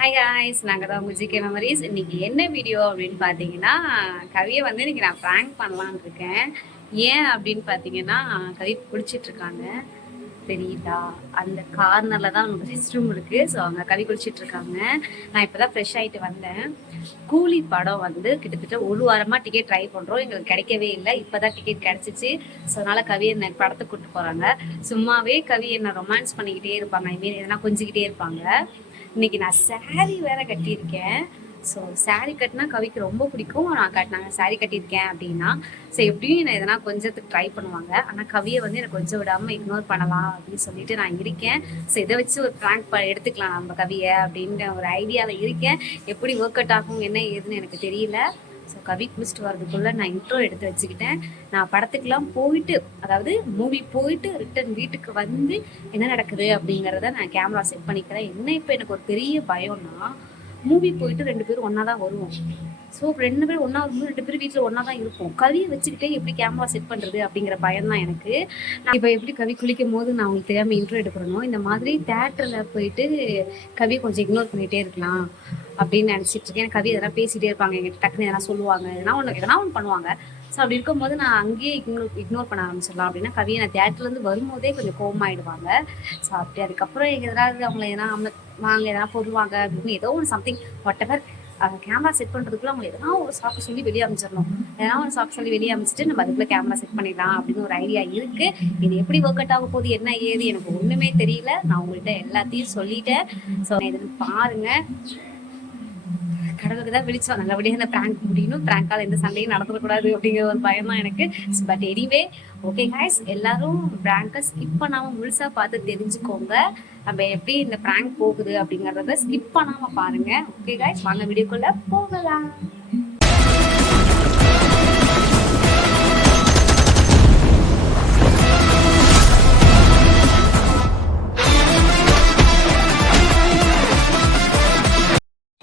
Hi guys, நாங்கள் தான் உங்கள் ஜிகே மெமரிஸ். இன்னைக்கு என்ன வீடியோ அப்படின்னு பார்த்தீங்கன்னா, கவியை வந்து இன்னைக்கு நான் ப்ராங்க் பண்ணலான்னு இருக்கேன். ஏன் அப்படின்னு பார்த்தீங்கன்னா, கவி குளிச்சிட்டு இருக்காங்க தெரியுதா? அந்த கார்னரில் தான் அவங்க ரெஸ்ட் ரூம் இருக்குது. ஸோ அவங்க கவி குளிச்சிட்டு இருக்காங்க. நான் இப்போ தான் ஃப்ரெஷ் ஆகிட்டு வந்தேன். கூலி படம் வந்து கிட்டத்தட்ட ஒரு வாரமாக டிக்கெட் ட்ரை பண்ணுறோம், எங்களுக்கு கிடைக்கவே இல்லை. இப்போ தான் டிக்கெட் கிடச்சிச்சு. ஸோ அதனால் கவி என்னை படத்துக்கு கூப்பிட்டு போகிறாங்க. சும்மாவே கவி என்னை ரொமான்ஸ் பண்ணிக்கிட்டே இருப்பாங்க, ஐ மீன் எதனா கொஞ்சிக்கிட்டே இருப்பாங்க. இன்னைக்கு நான் சாரீ வேற கட்டியிருக்கேன். ஸோ சாரீ கட்டினா கவிக்கு ரொம்ப பிடிக்கும். நான் சாரீ கட்டியிருக்கேன் அப்படின்னா ஸோ எப்படியும் என்னை எதனா கொஞ்சத்துக்கு ட்ரை பண்ணுவாங்க. ஆனால் கவியை வந்து எனக்கு கொஞ்சம் விடாமல் இக்னோர் பண்ணலாம் அப்படின்னு சொல்லிட்டு நான் இருக்கேன். ஸோ இதை வச்சு ஒரு ப்ராங்க் எடுத்துக்கலாம் நம்ம கவியை அப்படின்ற ஒரு ஐடியாவில் இருக்கேன். எப்படி ஒர்க் அவுட் ஆகும் என்ன ஏதுன்னு எனக்கு தெரியல. ஸோ கவி குளிச்சுட்டு வர்றதுக்குள்ளே நான் இன்ட்ரோ எடுத்து வச்சுக்கிட்டேன். நான் படத்துக்கெலாம் போயிட்டு, அதாவது மூவி போயிட்டு ரிட்டன் வீட்டுக்கு வந்து என்ன நடக்குது அப்படிங்கிறத நான் கேமரா செட் பண்ணிக்கிறேன். என்ன இப்போ எனக்கு ஒரு பெரிய பயம்னா, மூவி போயிட்டு 2 பேரும் ஒன்றா தான் வருவோம். ஸோ 2 பேரும் ஒன்றா வரும்போது 2 பேரும் வீட்டில் ஒன்றா தான் இருப்போம். கவியை வச்சுக்கிட்டே எப்படி கேமரா செட் பண்ணுறது அப்படிங்கிற பயம் தான் எனக்கு. நான் இப்போ எப்படி கவி குளிக்கும் போது நான் உங்களுக்கு தெரியாமல் இன்ட்ரோ எடுக்கிறனோ, இந்த மாதிரி தேட்டரில் போயிட்டு கவியை கொஞ்சம் இக்னோர் பண்ணிகிட்டே இருக்கலாம் அப்படின்னு நினச்சிட்டு இருக்கேன். கவி எதனா பேசிகிட்டே இருப்பாங்க, எங்கிட்ட டக்குன்னு எதனா சொல்லுவாங்க, எதனா ஒன்று பண்ணுவாங்க. ஸோ அப்படி இருக்கும்போது நான் அங்கேயே இக்னோர் பண்ண ஆரம்பிச்சிடலாம் அப்படின்னா கவியை நான் தேட்டர்லேருந்து வரும்போதே கொஞ்சம் கோவமாயிடுவாங்க. ஸோ அப்படி அதுக்கப்புறம் எதாவது அவங்கள எதனா வாங்க எதனா பொருள்வாங்க அப்படின்னு ஏதோ ஒன்று something whatever camera set பண்ணுறதுக்குள்ள அவங்க எதனா ஒரு சாக்கு சொல்லி வெளியே அமைச்சிடணும். எதனா ஒரு சாக்கு சொல்லி வெளியே அமைச்சிட்டு நம்ம அதுக்குள்ளே கேமரா செட் பண்ணிடலாம் அப்படின்னு ஒரு ஐடியா இருக்குது. இது எப்படி ஒர்க் அவுட் ஆக போகுது என்ன ஏது எனக்கு ஒன்றுமே தெரியல. நான் உங்கள்கிட்ட எல்லாத்தையும் சொல்லிட்டேன். ஸோ இதுன்னு பாருங்கள். கடவுளுக்கு தான் விழிச்சோம் நல்லபடியாக இந்த ப்ராங்க் முடியணும், ப்ராங்கால் எந்த சண்டையும் நடந்துடக்கூடாது அப்படிங்கிற ஒரு பயம் தான் எனக்கு. பட் எனிவே ஓகே காய்ஸ், எல்லாரும் ப்ராங்கை ஸ்கிப் பண்ணாமல் முழுசாக பார்த்து தெரிஞ்சுக்கோங்க. நம்ம எப்படி இந்த ப்ராங்க் போகுது அப்படிங்கிறத ஸ்கிப் பண்ணாமல் பாருங்கள். ஓகே காய்ஸ், வாங்க வீடியோக்குள்ளே போகலாம்.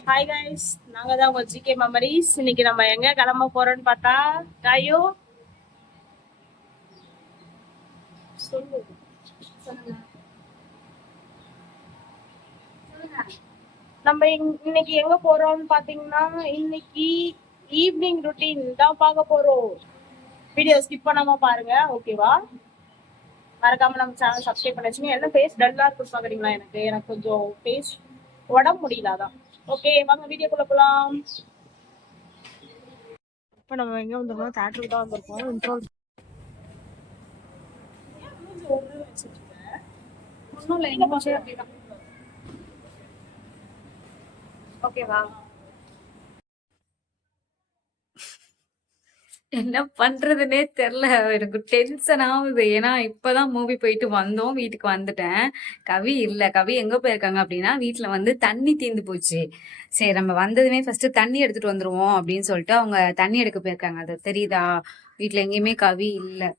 ஹாய் கைஸ், நாங்க தான் உங்க ஜிகே மெமரிஸ். இன்னைக்கு நம்ம எங்க கிளம்ப போறோம்னு பார்த்தா, காயோ நம்ம இன்னைக்கு எங்க போறோம்னு பாத்தீங்கன்னா, இன்னைக்கு ஈவினிங் ருட்டீன் தான் பார்க்க போறோம். வீடியோ ஸ்கிப் பண்ணாம பாருங்க, ஓகேவா? மறக்காம நம்ம சேனல் சப்ஸ்கிரைப் பண்ணி வச்சுங்க. என்ன ஃபேஸ் டல்லா இருக்குன்னு பாக்குறீங்களா? எனக்கு கொஞ்சம் ஃபேஸ் உடம்பு முடியல, அதான். ஓகே, வாங்க வீடியோக்குள்ள போலாம். இப்ப நம்ம எங்க வந்திருக்கோம்? தியேட்டருக்கு தான் வந்திருக்கோம். இன்ட்ரோ ஒன்றும் இல்லை, எங்கள் மூச்சே அப்படிதான். ஓகேவா? என்ன பண்றதுன்னே தெரில, எனக்கு டென்ஷன் ஆகுது. ஏன்னா இப்பதான் மூவி போயிட்டு வந்தோம், வீட்டுக்கு வந்துட்டேன். கவி இல்லை, கவி எங்க போயிருக்காங்க அப்படின்னா வீட்டுல வந்து தண்ணி தீர்ந்து போச்சு. சரி நம்ம வந்ததுமே ஃபர்ஸ்ட் தண்ணி எடுத்துட்டு வந்துருவோம் அப்படின்னு சொல்லிட்டு அவங்க தண்ணி எடுக்க போயிருக்காங்க. அது தெரியுதா? வீட்டுல எங்கேயுமே கவி இல்லை,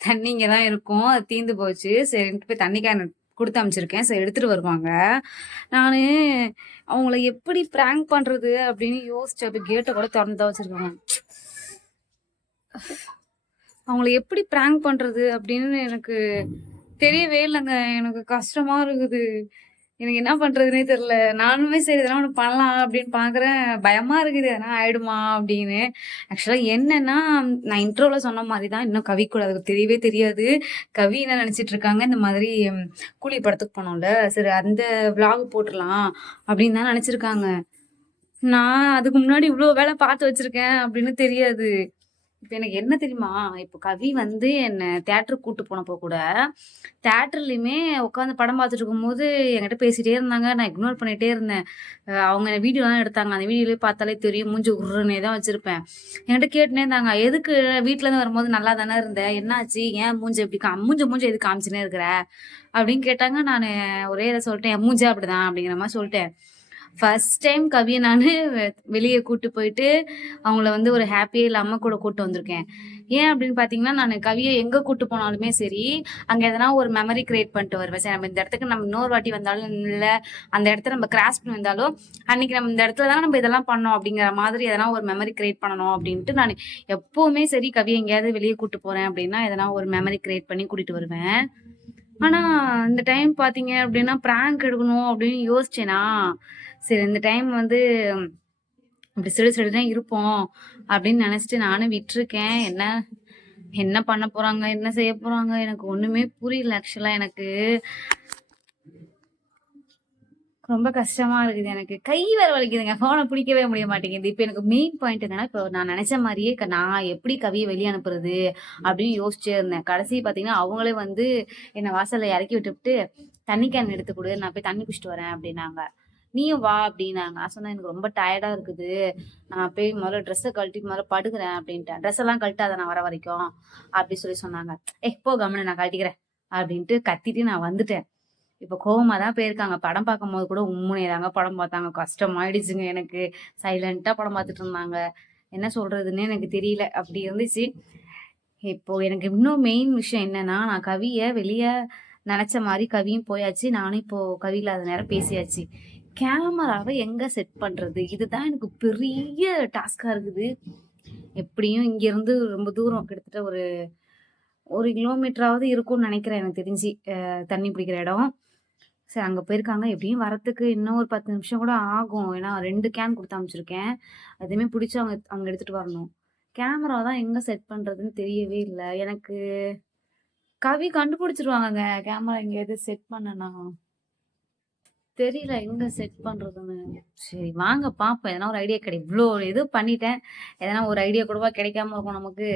தண்ணி இங்கதான் இருக்கும், அது தீர்ந்து போச்சு. சரின்ட்டு போய் தண்ணி கேன் கொடுத்து அமைச்சிருக்கேன். சரி எடுத்துட்டு வருவாங்க. நானு அவங்கள எப்படி பிராங்க் பண்றது அப்படின்னு யோசிச்சு அப்படி கேட்டை கூட திறந்துதான் வச்சிருக்காங்க. அவங்கள எப்படி பிராங்க் பண்றது அப்படின்னு எனக்கு தெரியவே இல்லைங்க. எனக்கு கஷ்டமா இருக்குது. எனக்கு என்ன பண்றதுன்னே தெரியல. நானுமே சரி இதெல்லாம் ஒன்று பண்ணலாம் அப்படின்னு பாக்குறேன். பயமா இருக்குது, எதனா ஆயிடுமா அப்படின்னு. ஆக்சுவலா என்னன்னா, நான் இன்ட்ரோல சொன்ன மாதிரிதான், இன்னும் கவி கூட அதுக்கு தெரியவே தெரியாது. கவி என்ன நினைச்சிட்டு இருக்காங்க, இந்த மாதிரி கூலி படத்துக்கு போனோம்ல, சரி அந்த விளாக் போட்டுடலாம் அப்படின்னு தான் நினைச்சிருக்காங்க. நான் அதுக்கு முன்னாடி இவ்வளவு வேலை பார்த்து வச்சிருக்கேன் அப்படின்னு தெரியாது. இப்ப எனக்கு என்ன தெரியுமா, இப்ப கவி வந்து என்ன தியேட்டருக்கு கூட்டு போனப்போ கூட தியேட்டர்லயுமே உட்காந்து படம் பார்த்துட்டு இருக்கும்போது என்கிட்ட பேசிட்டே இருந்தாங்க. நான் இக்னோர் பண்ணிட்டே இருந்தேன். அவங்க வீடியோ தான் எடுத்தாங்க, அந்த வீடியோலயே பார்த்தாலே தெரியும், மூஞ்சி உருன்னே தான் வச்சிருப்பேன். என்கிட்ட கேட்டுனே இருந்தாங்க, எதுக்கு வீட்டுல இருந்து வரும்போது நல்லா தானே இருந்த, என்னாச்சு, ஏன் மூஞ்சி எப்படி மூஞ்சி எதுக்கு காமிச்சுனே இருக்கிற அப்படின்னு கேட்டாங்க. நான் ஒரே இதை சொல்லிட்டேன், என் மூஞ்சா அப்படிதான் அப்படிங்கிற மாதிரி சொல்லிட்டேன். ஃபர்ஸ்ட் டைம் கவியை நான் வெளியே கூட்டு போயிட்டு அவங்கள வந்து ஒரு ஹாப்பியே இல்லாமல் கூட கூட்டு வந்திருக்கேன். ஏன் அப்படின்னு பார்த்தீங்கன்னா, நான் கவியை எங்கே கூட்டு போனாலுமே சரி, அங்கே எதனா ஒரு மெமரி கிரியேட் பண்ணிட்டு வருவேன். சரி நம்ம இந்த இடத்துக்கு நம்ம இன்னொரு வாட்டி வந்தாலும் இல்லை, அந்த இடத்த நம்ம கிராஸ் பண்ணி வந்தாலும் அன்னைக்கு நம்ம இந்த இடத்துல தான் நம்ம இதெல்லாம் பண்ணோம் அப்படிங்கிற மாதிரி எதனா ஒரு மெமரி கிரியேட் பண்ணணும் அப்படின்ட்டு நான் எப்பவுமே சரி கவியை எங்கேயாவது வெளியே கூட்டு போறேன் அப்படின்னா எதனா ஒரு மெமரி கிரியேட் பண்ணி கூட்டிட்டு வருவேன். ஆனா இந்த டைம் பாத்தீங்க அப்படின்னா பிராங்க் எடுக்கணும் அப்படின்னு யோசிச்சேனா, சரி இந்த டைம் வந்து இப்படி சிடு சிடுதான் இருப்போம் அப்படின்னு நினைச்சிட்டு நானும் விட்டுருக்கேன். என்ன என்ன பண்ண போறாங்க, என்ன செய்ய போறாங்க எனக்கு ஒண்ணுமே புரியல. ஆக்சுவலா எனக்கு ரொம்ப கஷ்டமா இருக்குது. எனக்கு கை வேற வலிக்குதுங்க. ஃபோன பிடிக்கவே முடிய மாட்டேங்குது. இப்ப எனக்கு மெயின் பாயிண்ட் என்னன்னா, இப்போ நான் நெனச்ச மாரியே நான் எப்படி கவிய வெளிய அனுப்புறது? அப்படின்னு யோசிச்சே இருந்தேன். கடைசி பாத்தீங்கன்னா, அவங்களே வந்து என்ன வாசல்ல எறக்கி விட்டுப்புட்டு, "தண்ணி கேன் எடுத்து குடு. நான் போய் தண்ணி குடிச்சிட்டு வரேன்" அப்படின்னாங்க. "நீயும் வா" அப்படின்னாங்க. நான் சொன்னேன், "எனக்கு ரொம்ப டயர்டா இருக்குது. நான் போய் மொதல்ல ட்ரெஸ்ஸ கழட்டிட்டு மொதல்ல படுக்கிறேன்" அப்படின்ட்டேன். "ட்ரெஸ் எல்லாம் கழட்டாத நான் வர வரைக்கும்" அப்படி சொல்லி சொன்னாங்க. போ கம்முனு நான் கழட்டிக்கிறேன்" அப்படின்ட்டு கத்திட்டு நான் வந்துட்டேன். இப்ப கோவமா தான் போயிருக்காங்க. படம் பார்க்கும்போது கூட உம்முனே தாங்க படம் பார்த்தாங்க. கஷ்டமாயிடுச்சுங்க எனக்கு. சைலன்ட்டா படம் பார்த்துட்டு இருந்தாங்க. என்ன சொல்றதுன்னே எனக்கு தெரியல. அப்படி இருந்துச்சு. இப்போ எனக்கு இன்னும் மெயின் விஷயம் என்னன்னா, நான் கவிய வெளிய நெனச்ச மாரி கவியும் போயாச்சு. நானும் இப்போ கவி இல்லாத நேரம் பேசியாச்சு. கேமராவ எங்க செட் பண்றது? இதுதான் எனக்கு பெரிய டாஸ்க்கா இருக்குது. எப்படியும் இங்கேருந்து ரொம்ப தூரம் கிட்டத்தட்ட ஒரு 1 கிலோமீட்டராவது இருக்கும்னு நெனைக்கிறேன் எனக்கு தெரிஞ்சு. தண்ணி பிடிக்கிற இடம். சரி அங்க போயிருக்காங்க. எப்படியும் வரத்துக்கு இன்னும் ஒரு 10 நிமிஷம் கூட ஆகும். ஏன்னா 2 கேன் குடுத்து அனுப்பிச்சிருக்கேன். அதுவுமே பிடிச்சு அவங்க அங்க எடுத்துட்டு வரணும். கேமரா தான் எங்க செட் பண்றதுன்னு தெரியவே இல்ல. எனக்கு கவி கண்டுபிடிச்சுருவாங்கங்க. கேமரா எங்கேயாவது செட் பண்ணனா. தெரியல எங்க செட் பண்றதுன்னு. சரி வாங்க பாப்போம். எதனா ஒரு ஐடியா இவ்ளோ இது பண்ணிட்டேன். எதனா ஒரு ஐடியா கூடவா கிடைக்காம இருக்கும் நமக்கு.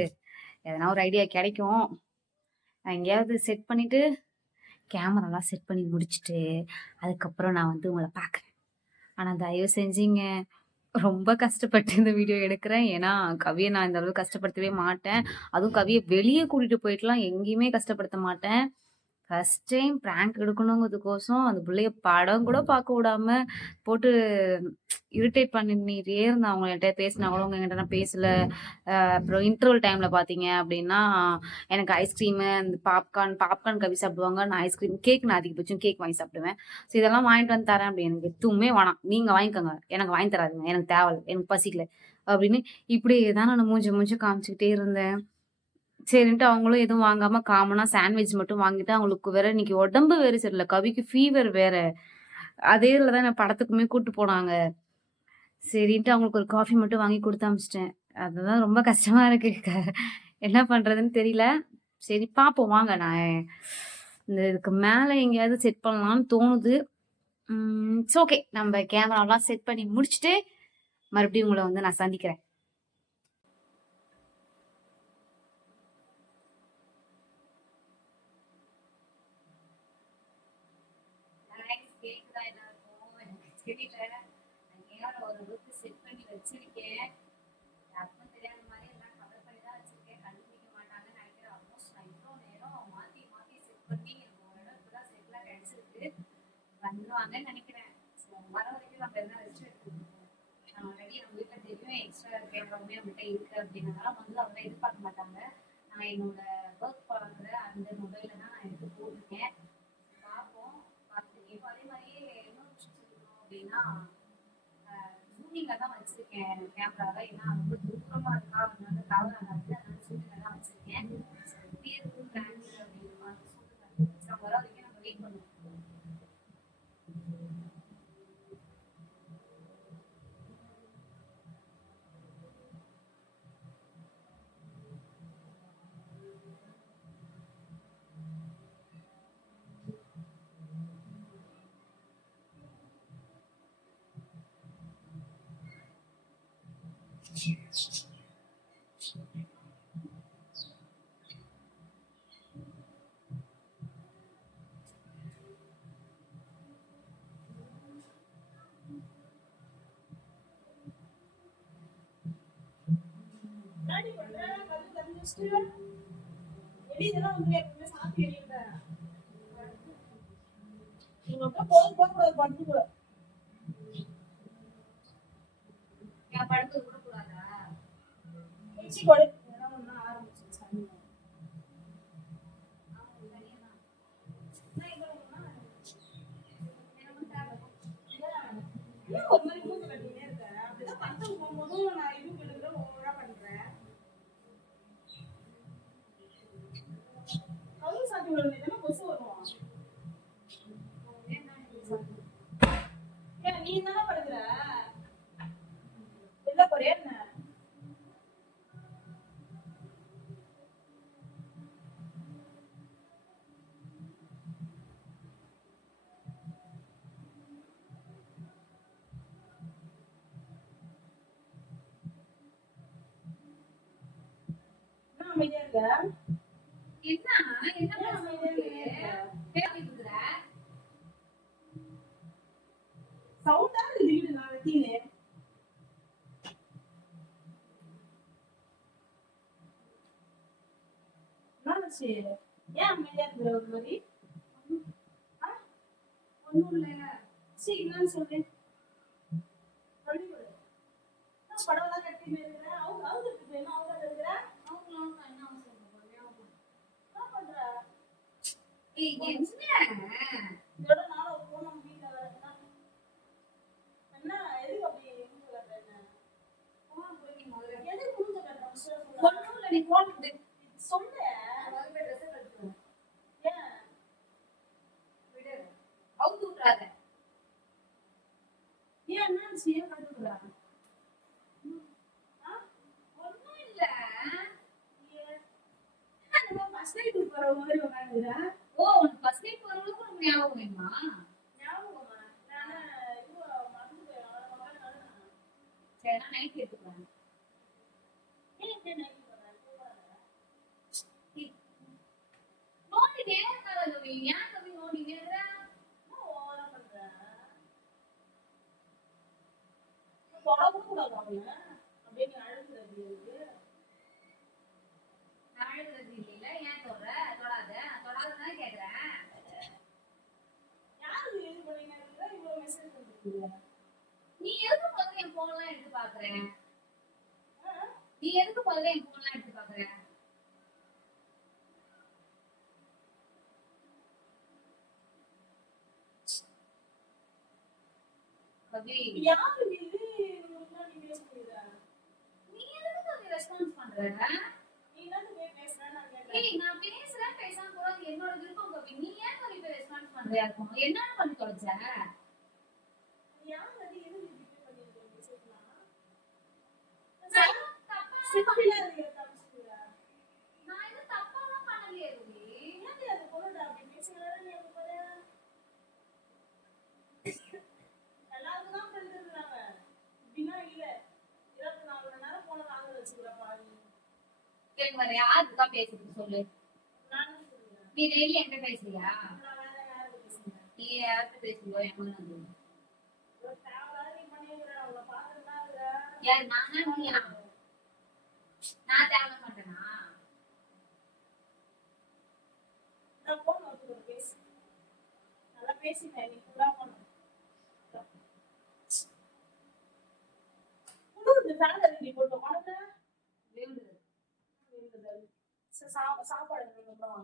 எதனா ஒரு ஐடியா கிடைக்கும். நான் எங்கேயாவது செட் பண்ணிட்டு கேமராலாம் செட் பண்ணி முடிச்சுட்டு, அதுக்கப்புறம் நான் வந்து உங்கள பார்க்குறேன். ஆனா தயவு செஞ்சுங்க, ரொம்ப கஷ்டப்பட்டு இந்த வீடியோ எடுக்கிறேன். ஏன்னா, கவிய நான் இந்த அளவுக்கு கஷ்டப்படுத்தவே மாட்டேன். அதுவும் கவிய வெளிய கூட்டிட்டு போயிட்டுலாம் எங்கேயுமே கஷ்டப்படுத்த மாட்டேன். ஃபர்ஸ்ட் டைம் பிராங்க் எடுக்கணுங்கிறதுக்கோசம் அந்த புள்ளைய படம் கூட பார்க்க விடாம போட்டு இரிட்டேட் பண்ணிட்டே இருந்தான். அவங்க என்ட்ட பேசினா கூட அவங்க என்கிட்ட நான் பேசல. அப்புறம் இன்டர்வல் டைம்ல பார்த்தீங்க அப்படின்னா, எனக்கு ஐஸ்கிரீமு, அந்த பாப்கார்ன் கவி சாப்பிடுவாங்க. நான் ஐஸ்கிரீம், கேக் நான் அதிகபட்சம் கேக் வாங்கி சாப்பிடுவேன். ஸோ இதெல்லாம் வாங்கிட்டு வந்து தரேன் அப்படி எனக்கு எதுவுமே வேணாம். நீங்க வாங்கிக்கோங்க. எனக்கு வாங்கி தராதீங்க. எனக்கு தேவையில்ல. எனக்கு பசிக்கல. அப்படின்னு இப்படியே தான் நான் மூஞ்சி காமிச்சுக்கிட்டே இருந்தேன். சரின்ட்டு அவங்களும் எதுவும் வாங்காம காமனா சாண்ட்விச் மட்டும் வாங்கிட்டு அவங்களுக்கு வேற இன்னைக்கு உடம்பு வேற சரியில்ல. கவிக்கு ஃபீவர் வேற. அதே இதுல தான் என்ன படத்துக்குமே கூட்டு போனாங்க. சரின்ட்டு அவங்களுக்கு ஒரு காஃபி மட்டும் வாங்கி குடுத்து அனுப்பிச்சுட்டேன். அதுதான் ரொம்ப கஷ்டமா இருக்கு. என்ன பண்றதுன்னு தெரியல. சரி பார்ப்போம் வாங்க. நான் இதுக்கு மேல எங்கேயாவது செட் பண்ணலாம்னு தோணுது. It's okay. நம்ம கேமராலாம் செட் பண்ணி முடிச்சுட்டு, மறுபடியும் உங்கள வந்து நான் சந்திக்கிறேன். கேக்குதா எல்லாருக்கும்? எனக்கு தெரியல. நான் கேமரா ஓரளவுக்கு செட் பண்ணி வச்சிருக்கேன். யாருக்கும் தெரியாத மாதிரி எல்லாம் கவர் பண்ணி தான் வச்சிருக்கேன். கண்டுபிடிக்க மாட்டாங்கன்னு நினைக்கிறேன். ஆல்மோஸ்ட் நான் இவ்வளோ நேரம் மாத்தி மாத்தி செட் பண்ணி எனக்கு ஒரு இடம் இப்பதான் செட்லாம் கிடைச்சிருக்கு. வந்துருவாங்கன்னு நினைக்கிறேன். ஸோ வர வரைக்கும் நம்ம எல்லாம் ரெஸ்ட் எடுத்துக்கணும். ஆல்ரெடி நம்ம வீட்டில் தெரியும் எக்ஸ்ட்ரா கேமராவுமே நம்மகிட்ட இருக்கு அப்படின்னால வந்து அதெல்லாம் எதிர்பார்க்க மாட்டாங்க. நான் என்னோட ஒர்க் பார்க்குற அந்த மொபைல தான் நான் எடுத்து போட்டிருக்கேன். பார்ப்போம். பார்த்துட்டு இப்போ அதே மாதிரியே இன்னொரு விஷயம் சொல்லணும் அப்படின்னா, ஜூமிங்ல தான் வச்சிருக்கேன் கேமராவை. ஏன்னா ரொம்ப தூரமா இருக்கா அதனால டவர் ஆகாது. அதனால ஜூமிங்ல தான் வச்சிருக்கேன். எப்படி இருக்கும் பிராங்க் அப்படின்னு பார்த்து சொல்லுங்க. அவங்க வர வரைக்கும் நம்ம வெயிட் பண்ணுவோம். வெளியெல்லாம் வந்து எப்பவுமே சாத்தி வெளியிட்டேன். நீங்க போக படுத்து கூட படுத்து விடக்கூடாதா? வச்சு கொடு ஆரம்பிச்சு ஒரு மாதிரி மூஞ்ச கட்டினே இருக்கேன். அப்படிதான் படத்துக்கு போகும்போதும் நான் இது எடுக்கிறேன் ஓவரா பண்றேன். கவுன் சாத்தி விட வேண்டியதானே கொசு வரும். நீ என்ன பண்ற? வெளில போறியா என்ன? என்ன அமைதியா இருக்க? என்ன ஏன் அமைதியா இருக்க? பேசிட்டு இருக்கற? சவுண்டா இருக்கு நான் வெட்டினே. என்னாச்சு? ஏன் அமைதியா இருக்கிற ஒரு மாதிரி? ஆ? ஒண்ணும் இல்ல. சீ, என்னன்னு சொல்லு. சொல்லி கொடு. என்ன படம்லாம் கட்டிட்டு இருக்கிற? அவங்க இருக்கு என்ன அவங்க இருக்கிற? அவங்களாம் என்ன அவசரம் பண்ணுவாங்க? என்ன பண்ற? என்ன? இதோட நானும் ஒரு phone நம்ம வீட்ல வரேன்னா. என்ன எதுக்கு அப்படி மூஞ்ச காட்டுற? போன் போய் முதல்ல. எதுக்கு மூஞ்ச காட்டுற? சொல்லு. ஒண்ணும் இல்ல, நீ போன் கொடு. சொல்லு. முதல்ல போய் dress எடுத்துட்டு வா. ஏன்? விடு. அவுத்து விட்டுறாத. ஏன் என்னாச்சு? ஏன் காட்டுற? ஆ? ஒண்ணும் இல்ல. ஏன்? நம்ம ஃபர்ஸ்ட் நைட் போற மாதிரி உட்காந்துற. ஓ, உனக்கு ஃபர்ஸ்ட் நைட் போறவங்களுக்கு உனக்கு ஞாபகம் வேணுமா? ஞாபகமா? நானு இது மறந்து போய் அவளை உட்காந்து சரி, நான் நைட் எடுத்துக்கிறேன். ஏன் இப்படி நைட் போறேன்? நோண்டிட்டே இருக்காத கவி. ஏன் கவி நோண்டிட்டே இருக்கிற? என்ன ஓவரா பண்ற? தொடவும் கூடாது அவளை. அப்படியே நீ அழுகுற அப்படி இருக்கு. நான் அழுகிறது இல்லைல்ல, ஏன் தொடுற? தொடாத. தொடாததானே கேக்குறேன். யாருக்கு இது பண்ணீங்க? இவ்வளவு மெசேஜ் பண்ணிருக்கீங்க. நீ எதுக்கு முதல்ல என் போன்லாம் எடுத்து பாக்குற? நீ எதுக்கு முதல்ல என் போன்லாம் எடுத்து பாக்குற? கவி, யாரு இது? நீ பேசுறீங்க. நீ எதுக்கு கவி ரெஸ்பான்ஸ் பண்ற? நீ என்ன பேசுறேன்னு நான் கேட்டேன். ஏய், நான் பேசுறேன் பேசாம கூட அது என்னோட விருப்பம் கவி. நீ ஏன் கவி இப்ப ரெஸ்பான்ஸ் பண்றியா இருக்கும்? என்னன்னு பண்ணி தொலைச்ச? யார் அது? எதுக்கு இப்படி பண்ணிருக்கீங்க மெசேஜ்லாம்? நான் எதுவும் தப்பாலாம் சிம்பிளா பண்ணல. இருக்கு காமிச்சிருக்கா. நான் எதுவும் தப்பாலாம் பண்ணலையே கவி. ஏன் அது பொண்ணுடா அப்படி பேசுறாரு? நீ அப்ப பாரு. எல்லாருக்கும் தான் ஃப்ரெண்ட் இருக்காங்க. இப்படின்னா இல்ல. 24 மணி நேரம் போன வாங்க வச்சுக்கிற பாவி. சரி, வேற யாருக்கா பேசுறது சொல்லு. நானும் சொல்லுவேன். நீ டெய்லி என்கிட்ட பேசுறியா? நான் வேற யாருக்கு பேசுறேன்? நீ யார்கிட்ட பேசுறியோ என் கூட வந்து. ஒரு தேவையில்லாத நீ பண்ணிருக்கிற. அவளை பார்த்துட்டு தான் இருக்கிற. யார் நானா நீயா? நான் தேவை மாட்டேனா? நான் போன் வச்சுக்கிற பேசு. நல்லா பேசிட்டேன். நீ ஃபுல்லா பண்ணு. இந்த ஃபேன் எதுக்கு போட்டு உட்காந்து? வேண்டுது. சாப்பாடு அப்புறம்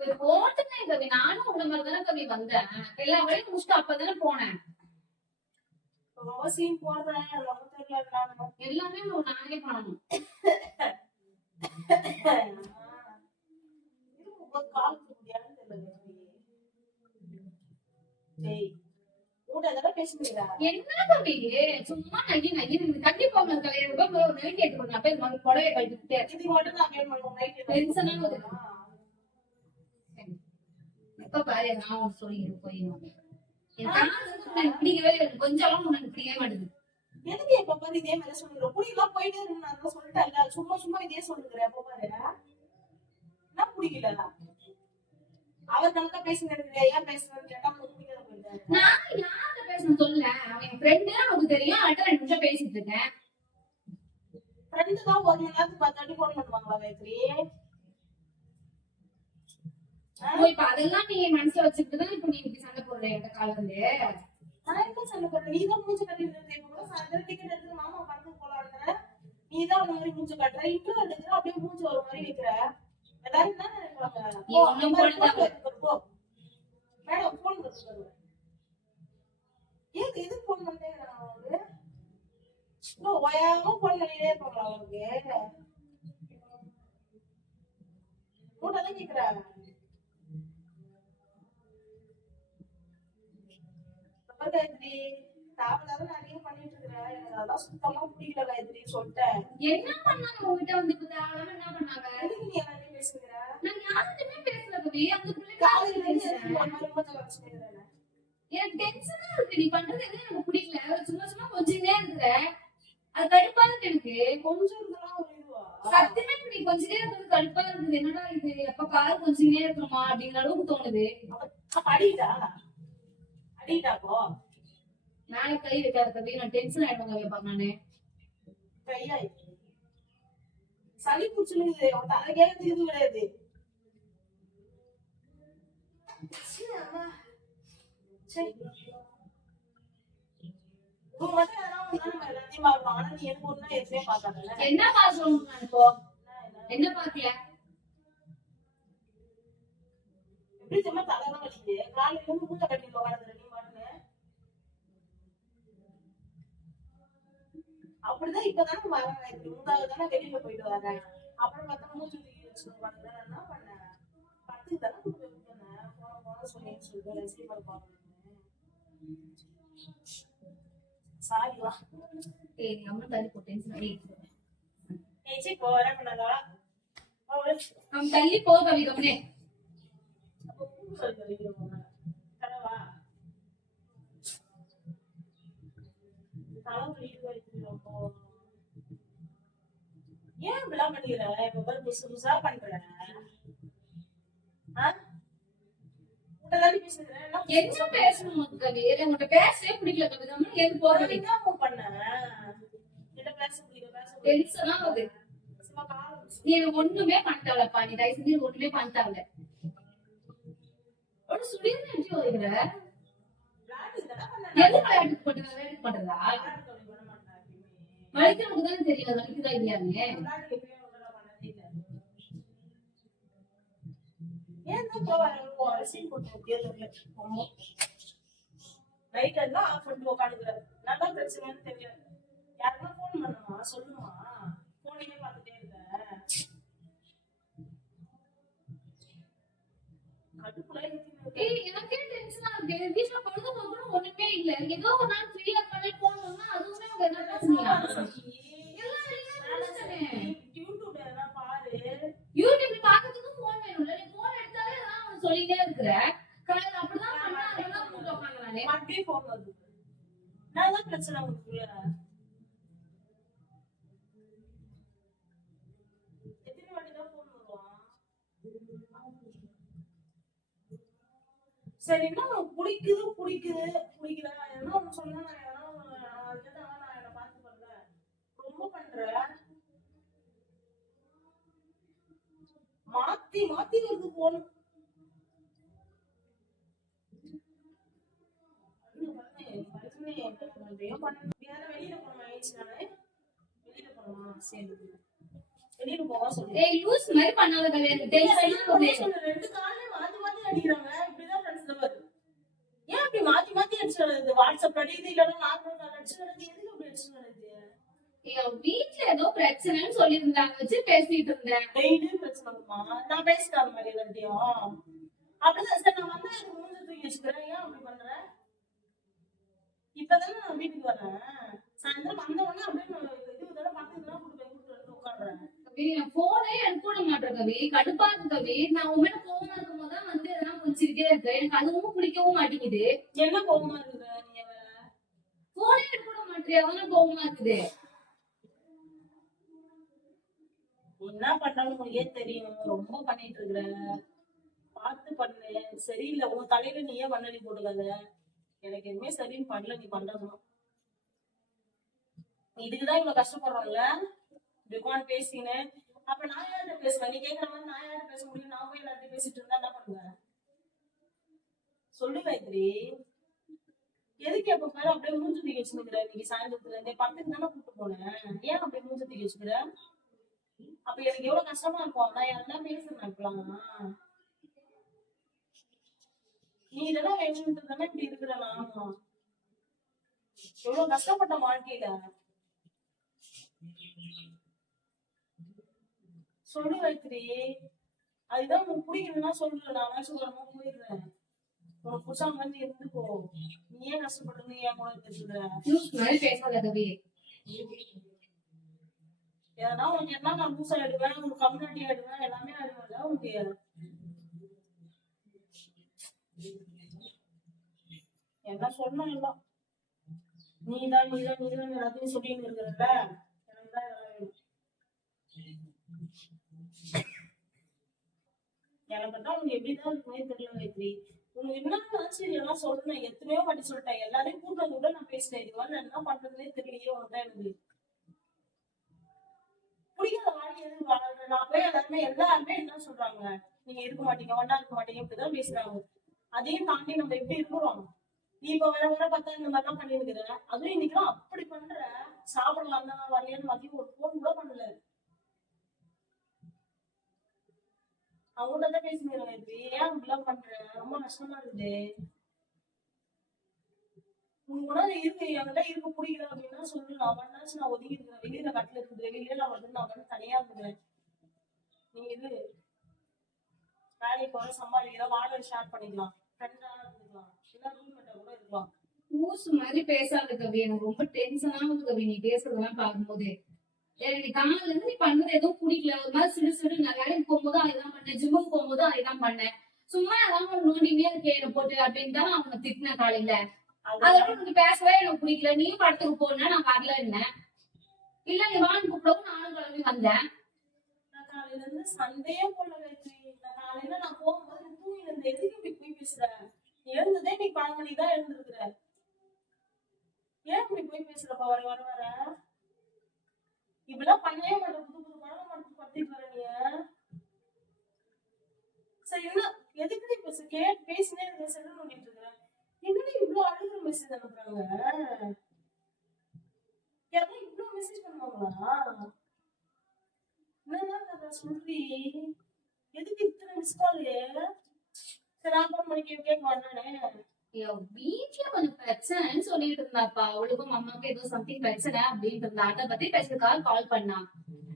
இப்ப போட்டுனேன் கவி. நானும் உன்ன மாதிரி தானே கவி வந்தேன். எல்லா வேலையும் முடிச்சுட்டு அப்பதானே போனேன். அவசியம் போடுறேன். ரொம்ப தெரியல நானும். எல்லாமே நானே பண்ணணும். ஒரு காலத்துக்கு முடியாதுன்னு தெரியல. டேய் ஊட்ட அதெல்லாம் பேசுறீங்களா? என்ன கவி சும்மா நகி நகி கண்டிப்பா உங்களுக்கு கல்யாணம் ஒரு நைட் எடுத்துக்கணும். அப்ப இந்த புடவை கழிச்சுட்டே இது மட்டும் தான் வேணும் பண்ணுவோம். நைட் டென்ஷனான ஒரு எப்ப பாரு நான் ஒரு சொல்லிட்டு போயிடுவாங்க. எனக்கு பிடிக்கவே இல்லை. கொஞ்சம் உனக்கு பிடிக்கவே மாட்டேங்குது. எதுக்கு எப்ப பாரு இதே மாதிரி சொல்லுற? குடிக்கலாம் போயிட்டே இருக்கு. நான் தான் சொல்லிட்டேன்ல. சும்மா சும்மா இதே சொல்லுகிறேன். எப்ப பாரு என்ன பிடிக்கல? அவர் நல்லா பேசுங்க. ஏன் பேசுறேன்னு கேட்டா உங்களுக்கு பிடிக்காத போயிட்டாரு. நான் யார்கிட்ட பேசணும் சொல்ல? அவன் என் ஃப்ரெண்டு நமக்கு தெரியும். அவன்கிட்ட 2 நிமிஷம் பேசிட்டு இருக்கேன். ஃப்ரெண்டு தான் 1 மணி நேரத்துக்கு 10 வாட்டி போன் பண்ணுவாங்களா காயத்ரி? இப்ப அதெல்லாம் நீ மனசுல வச்சுட்டு தான் இப்ப நீ இப்படி சண்டை போடுற என்கிட்ட கால வந்து. நான் என்ன சண்டை போடுறேன்? நீதான் மூஞ்சி கட்டிட்டு இருக்க. இப்ப கூட சாயந்தரம் டிக்கெட் எடுத்து மாமா படத்துக்கு போலான்னு நீதான் அந்த மாதிரி மூஞ்சி கட்டுற. இன்ட்ரோ எடுக்கிற அப்படியே மூஞ்சி ஒரு மாதிரி வைக்கிற. எல்லாரும் என்ன நினைப்பாங்க? நீ ஒண்ணும் போ மேடம் போன் கொடுத்துருவாங்க. ஏது எதுக்கு போன் பண்ணிட்டே இருக்கிறாங்க அவங்களுக்கு? ஓயாம போன் பண்ணிட்டே இருப்பாங்களா அவங்களுக்கு? மூட்டை தான் கேட்கிறேன். காயத்ரி தேவையில்லாத நிறைய பண்ணிட்டு இருக்கிறேன். எனக்கு அதெல்லாம் சுத்தமா பிடிக்கல காயத்ரி சொல்லிட்டேன். என்ன பண்ணாங்க உங்ககிட்ட வந்து இப்ப தேவையில்லாம என்ன பண்ணாங்க? எதுக்கு நீ எல்லாத்தையும் பேசுகிற? நான் யார்கிட்டயுமே பேசல கவி. அந்த பிள்ளை காலையில இருந்து எதுக்கு ஒரு மாதிரி மூஞ்ச வச்சுக்கிறேன்? எனக்கு டென்ஷனா இருக்கு. நீ பண்றது எதுவும் எனக்கு பிடிக்கல. சும்மா சும்மா கொஞ்சிட்டே இருக்கிற. அது கடுப்பா இருக்கு எனக்கு. கொஞ்சம் இதெல்லாம் ஒரு இதுவா? சத்தியமா இப்ப நீ கொஞ்சிட்டே இருக்கிறது கடுப்பா இருக்குது. என்னடா இது எப்ப கால் கொஞ்சிட்டே இருக்கணுமா அப்படிங்கிற அளவுக்கு தோணுது. அப்ப அடிக்கிட்டா அடிக்கிட்டாப்போ மேல கை வைக்காத கவி. நான் டென்ஷன் ஆயிடுவாங்க வைப்பாங்க நானு. கையா சளி பிடிச்சிருக்குது. அவன் தலை கேட்கறது இது கிடையாது. சீ, அம்மா. சரி. உங்க மட்டும் எதனா ஒண்ணுனா நம்ம எல்லாத்தையும் பார்க்கலாம். ஆனா நீ எனக்கு ஒண்ணுனா எதுவுமே பார்க்காதல்ல. என்ன பாக்கணும் நான் இப்போ? என்ன பாக்கல? எப்படி தெரியுமா தலைதான் வலிக்குது. காலையில இருந்து மூட்டை கட்டிட்டு உட்காந்துற நீ மாட்டுன்னு. அப்படிதான் இப்பதானே வரேன். இப்படி உங்களால தானே வெளியில போயிட்டு வரேன். அப்புறம் பார்த்தா மூச்சு தூக்கி வச்சுட்டு உட்காந்துறேன். என்ன பண்ணேன்? பத்துக்கு தானே கொடுத்து விட்டுனேன். போன சொன்னேன்னு சொல்லிட்டு ரெசிபி பண்ண பாக்கணும். சாரிவா. ஏய் அம்மா தள்ளி போ. டென்ஷன் ஆயிடுச்சு. ஏய் சீ போற பண்ணதா. அவன் தள்ளி போ கவி கவனே. அப்ப பூ சொல்லி வைக்கிறோம். கரவா. தலைவலி வைக்கிறோம். ஏன் இப்படிலாம் பண்ணிக்கிற? இப்ப பாரு புதுசு புதுசா பண்றேன். உன்கிட்ட பேசுறேன். என்ன பேசணும் கவி? உங்கள்கிட்ட பேசவே பிடிக்கல கவி. நம்ம எது போறது? என்ன பண்ணேன்? கிட்ட பேச பிடிக்கல பேச டென்ஷனா ஆகுது. சும்மா காலம் நீ ஒண்ணுமே பண்ணிட்டாவலப்பா. நீ தயவு செஞ்சு ஒண்ணுமே பண்ணிட்டாவல. ஒரு சுடின்னு எப்படி வைக்கிற? எது விளையாட்டுக்கு பண்றதா? விளையாட்டுக்கு பண்றதா? வலிக்கிறதுக்கு தானே தெரியல. வலிக்குதா இல்லையான்னு. லைட் எல்லாம் ஆஃப் பண்ணிட்டு உட்காந்துக்கிறேன். நல்லா பிரச்சனைன்னு தெரியல. யாருன்னா போன் பண்ணுமா சொல்லுமா? போனே பார்த்துட்டே இருக்க. கடுப்புல ஏய் எனக்கே டென்ஷனா இருக்கு. வீட்ல பொழுது போகணும் ஒண்ணுமே இல்ல. ஏதோ ஒரு நாள் ஃப்ரீயா பண்ணி போன் பண்ணா அதுவுமே அவங்க என்ன பேசுறீங்க? எல்லாம் வெளியே முடிச்சிட்டே. யூடியூப்ல எதனா பாரு. யூடியூப்ல பார்க்கிறதுக்கு போன் வேணும்ல. நீ போன் எடுத்தாலே எல்லாம் சொல்லிட்டே இருக்கிற. காலையில அப்படிதான் பண்ணா அதெல்லாம் போட்டு உட்காங்க நானே. மறுபடியும் போன் வருது. நான் தான் பிரச்சனை உங்களுக்குள்ள. எத்தனை வாட்டி தான் போன் வருவான்? சரி என்ன பிடிக்குது பிடிக்கல என்ன ஒண்ணு சொன்னா நான் எதனா அதுக்கேத்த நான் என்ன பார்த்து பண்றேன். ரொம்ப பண்ற. மாத்தி மாத்தி வருது போன். வேற வெளியில போனோம் ஆயிடுச்சு. நானு வெளியில போனோமா சரி வெளியில போவா சொல்லு. ஏய் லூஸ் மாதிரி பண்ணாத கவி. எனக்கு டென்ஷனா இருக்கு. ரெண்டு காலையும் மாத்தி மாத்தி அடிக்கிறாங்க. இப்படிதான் ஃப்ரெண்ட்ஸ் லவர். ஏன் அப்படி மாத்தி மாத்தி அடிச்சுடுறது? வாட்ஸ்அப் அடிக்குது இல்லைன்னா நார்மல் கால் அடிச்சுடுறது. எதுக்கு அப்படி அடிச்சுடுறது? என் வீட்ல ஏதோ பிரச்சனைன்னு சொல்லி இருந்தாங்க வச்சு பேசிட்டு இருந்தேன். டெய்லியும் பிரச்சனை வருமா? நான் பேசிட்டு அந்த மாதிரி எல்லாத்தையும் அப்படிதான். சரி நான் வந்தா எனக்கு மூஞ்ச தூக்கி வச்சுக்கிறேன். ஏன் அப்படி பண்ற? இப்பதானே நான் வீட்டுக்கு வரேன். சாயந்தரம் வந்த உடனே அப்படியே இது இதோட பக்கத்துல கூட்டு வந்து உட்காடுறேன். கவி நான் போனே எடுக்க விட மாட்டேன் கவி. கடுப்பா இருக்கு கவி. நான் உன் மேல கோவமா இருக்கும் போதுதான் வந்து எதனா முடிச்சுக்கிட்டே இருக்கேன். எனக்கு அதுவும் பிடிக்கவும் மாட்டேங்குது. என்ன கோவமா இருக்குது? நீ போனே எடுக்க விட மாட்டேன். அவனும் கோவமா இருக்குது. என்ன பண்ணாலும் உனக்கே தெரியும். ரொம்ப பண்ணிட்டு இருக்கிற. பார்த்து பண்ணு. சரியில்லை உன் தலையில நீயே மண்ணடி போட்டுக்காத. எனக்கு எதுவுமே சரின்னு பண்ணல. நீ பண்றதும் இதுக்குதான் இவ்வளவு கஷ்டப்படுறோம்ல. இப்படி பேசினேன். அப்ப நான் யார்கிட்ட பேசுவேன்? நீ கேட்கற மாதிரி நான் யார்கிட்ட பேச முடியும்? நான் போய் எல்லார்ட்டையும் பேசிட்டு இருந்தா என்ன பண்ணுவேன்? சொல்லு காயத்ரி. எதுக்கு எப்ப பேரு அப்படியே மூஞ்சு தூக்கி வச்சுக்கிற? இன்னைக்கு சாயந்தரத்துல இருந்தே படத்துக்கு தானே கூப்பிட்டு போனேன். ஏன் அப்படியே மூஞ்சு தூக்கி வச்சுக்கிற? அப்ப எனக்கு எவ்வளவு கஷ்டமா இருக்கும். நான் யாருன்னா பேசுறேன் இப்பலாம். நீ இதெல்லாம் வேணும்ன்றதானே இப்படி இருக்கிற. நானும் எவ்வளவு கஷ்டப்பட்ட வாழ்க்கையில. சொல்லு காயத்ரி. அதுதான் உனக்கு பிடிக்குதுன்னா சொல்லு. நான் வரமா போயிடுறேன். உனக்கு புதுசா வந்து இருந்துக்கோ. நீ ஏன் கஷ்டப்படுறது ஏன் கூட பேசுற? லூஸ் மாதிரி பேசாத கவி. ஏன்னா உனக்கு என்ன நான் லூஸ் ஆயிடுவேன், உனக்கு கம்யூனிட்டி ஆயிடுவேன், எல்லாமே ஆயிடுவேன்ல உனக்கு. என்ன சொல்லணும் எல்லாம் நீதான் எல்லாத்தையும் சொல்லிட்டு இருக்கிறல்ல. எனக்கு தான் இதெல்லாம் வேணும். எனக்கு தான் உனக்கு எப்படிதான் இருக்குமே தெரியல வைத்திரி. உனக்கு என்ன சரி எல்லாம் சொல்றேன், எத்தனையோ வாட்டி சொல்லிட்டேன், எல்லாரையும் கூட்டம் கூட நான் பேசிட்டேன். இது மாதிரி என்ன பண்றதுன்னே தெரியலையே உனக்கு தான் எனக்கு பிடிக்காத வாழ்க்கை எதுவும் வாழ்ற. நான் போய் எல்லாருமே என்ன சொல்றாங்க, நீங்க இருக்க மாட்டீங்க, ஒன்னா இருக்க மாட்டீங்க, இப்படிதான் பேசுறாங்க. அதையும் தாண்டி நம்ம எப்படி இருக்கிறோம்? நீ இப்ப வர பார்த்தா இந்த மாதிரிலாம் பண்ணிருக்கிற. அதுவும் இன்னைக்கு அப்படி பண்ற. சாப்பிடலாம் தான் வரலையான்னு மதியம் ஒரு போன் கூட பண்ணல. அவங்கள்ட்ட தான் பேசிக்கிறேன். இப்ப ஏன் அப்படிலாம் பண்ற? ரொம்ப கஷ்டமா இருக்குது. உனக்கு இருக்கு என்கிட்ட இருக்க பிடிக்கல அப்படின்னா சொல்லு. நான் பண்ணாச்சு நான் ஒதுக்கி இருக்கிறேன். வெளியில கட்டில இருக்குது, வெளியில நான் வந்து தனியா இருக்கிறேன். நீங்க இது வேலைக்கு போற சம்பாதிக்கிற வாடகை ஷேர் பண்ணிக்கலாம், ஃப்ரெண்டா இருக்கலாம், இல்ல ரூம்மேட்டா கூட இருக்கலாம். லூஸ் மாதிரி பேசாத கவி. எனக்கு ரொம்ப டென்ஷனா இருக்கு கவி நீ பேசுறதெல்லாம் பார்க்கும்போது. எனக்கு காலையில இருந்து நீ பண்ணது எதுவும் பிடிக்கல. ஒரு மாதிரி சிறு சிறு நான் வேலைக்கு போகும்போது அதுதான் பண்ணேன், ஜிம்முக்கு போகும்போது அதுதான் பண்ணேன். சும்மா ஏதாவது நோண்டினே இருக்கேன் என்ன போட்டு அப்படின்னு தான் அவங்க திட்டின காலையில. அதோட உனக்கு பேசவே எனக்கு பிடிக்கல. நீ படத்துக்கு போனா நான் வரல என்ன இல்ல நீ வாங்க கூப்பிடவும் நானும் கிளம்பி வந்தேன். நான் காலையில இருந்து சண்டையே போல வச்சு. காலையில நான் போகும்போது தூங்கி இருந்த எதுக்கு இப்படி போய் பேசுற? எழுந்ததே நீ 12 மணிக்கு தான் எழுந்திருக்கிற. ஏன் இப்படி போய் பேசுறப்ப வர வர வர இப்படிலாம் பண்ணவே மாட்டேன். புது புது பழம் மட்டும் பத்திட்டு வர நீ. சரி என்ன எதுக்கு நீ பேசினே இருக்க செல்ல நோண்டிட்டு இருக்கிற? என்னடி இவ்வளவு அழுகுற மெசேஜ் அனுப்புறாங்க? யாரும் இவ்வளவு மெசேஜ் பண்ணுவாங்களா? என்னதான் சொல்றி? எதுக்கு இத்தனை மிஸ் கால்? சரி நான் போன் பண்ணி கேட்க மாட்டானே. வீட்டுல கொஞ்சம் பிரச்சனைன்னு சொல்லிட்டு இருந்தாப்பா. அவளுக்கும் அம்மாவுக்கும் ஏதோ சம்திங் பிரச்சனை அப்படின்ட்டு இருந்தா. அதை பத்தி பேசுறதுக்காக கால் பண்ணா.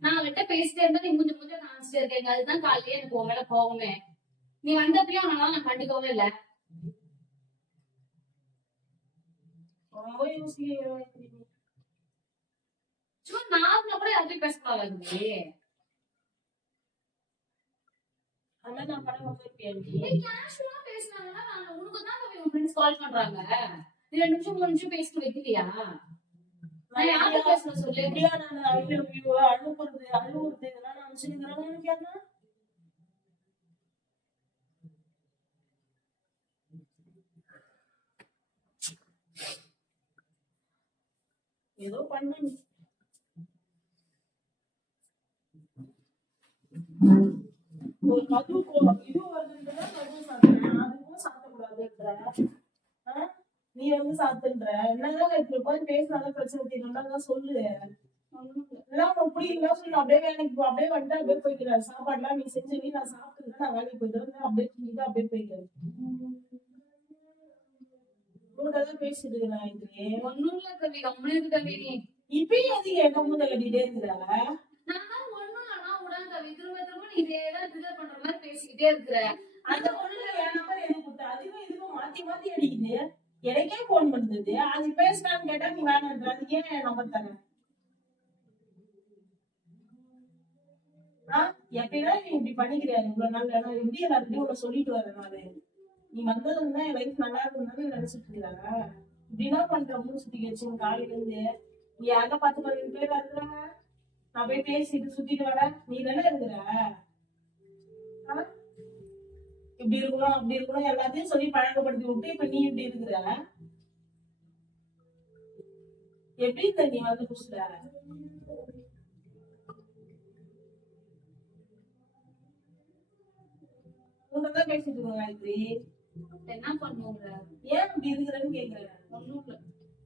நான் அவள்கிட்ட பேசிட்டே இருந்தா நீ கொஞ்சம் காமிச்சிட்டே இருக்கேங்க. அதுதான் காலையிலே எனக்கு உன் மேல போகுமே. நீ வந்தப்பயும் அவனால நான் கண்டுக்கவே இல்லை. ரொம்ப யோசிக்கிறேன். சும்மா நார்மலா கூட யார்கிட்டயும் பேசக்கூடாது. அதான் நான் படம் வந்திருப்பேன். கேஷுவலா பேசினாங்கன்னா நான் உனக்கு தான் உன் ஃப்ரெண்ட்ஸ் கால் பண்றாங்க. நீ 2 நிமிஷம் 3 நிமிஷம் பேசிட்டு வைக்கலையா? நான் யார்கிட்ட பேசணும் சொல்லு. எப்படியா நான் அழுகுறது இதெல்லாம் நான் நினைச்சுக்கிறேன். எனக்கு யாருன்னா ஏதோ பண்ண ஒரு மது இது வருதுன்றா மது சாப்பிடுறேன். அதுவும் சாப்பிடக்கூடாதுன்ற நீ வந்து சாப்பிட்டுன்ற. என்னதான் இப்படி உட்காந்து பேசினாதான் பிரச்சனை தீர்ந்தாதான் சொல்லு. எல்லாம் உனக்கு புரியல சொல்லு. அப்படியே வேலைக்கு அப்படியே வந்துட்டு அப்படியே போய்க்கிறேன். சாப்பாடுலாம் நீ செஞ்சு நீ நான் சாப்பிட்டுதான் நான் வேலைக்கு போயிட்டு வந்து அப்படியே செஞ்சுட்டு அப்படியே போய்க்கிறேன். உனக்கதான் பேசிட்டு இருக்கிறேன். இது ஒண்ணும் இல்ல கவி. கம்முனு கவி. நீ இப்பயும் அதிகம் எங்க மூத்த கட்டிட்டே இருக்கிற. நான் ஒண்ணும் இல்லைன்னா உடனே கவி திரும்ப திரும்ப நீ இதேதான் ட்ரிகர் பண்ற மாதிரி பேசிக்கிட்டே இருக்கிற. அந்த பொண்ணுல என் நம்பர் எது கொடுத்த? அதுவும் இதுவும் மாத்தி மாத்தி அடிக்குது. எனக்கே போன் பண்ணுது. அது பேசலான்னு கேட்டா நீ வேணான்ற. அது ஏன் என் நம்பர் தர? எப்படிதான் நீ இப்படி பண்ணிக்கிறியா இவ்வளவு நாள்? நான் எப்படி எல்லாருக்கும் உன்னை சொல்லிட்டு வரேன். நானு நீ வந்ததுன்னா என் லைஃப் நல்லா இருக்குன்னு நினைச்சிட்டு இருக்கிறாங்க. இப்படிதான் பண்ற மூணு சுத்தி வச்சு காலையில இருந்து. நீ யார 10-15 பேர் இருக்கிறாங்க. நான் போய் பேசிட்டு சுத்திட்டு வர நீ தானே இருக்கிற. இப்படி இருக்கணும் அப்படி இருக்கணும் எல்லாத்தையும் சொல்லி பழக்கப்படுத்தி விட்டு இப்ப நீ இப்படி இருக்கிற. எப்படி இருந்த நீ வந்து புதுசுல? உங்கதான் பேசிட்டு இருக்கோம் காயத்ரி. என்ன பண்ணுவோங்க? ஏன் இப்படி இருக்கிறேன்னு கேக்குறேன்.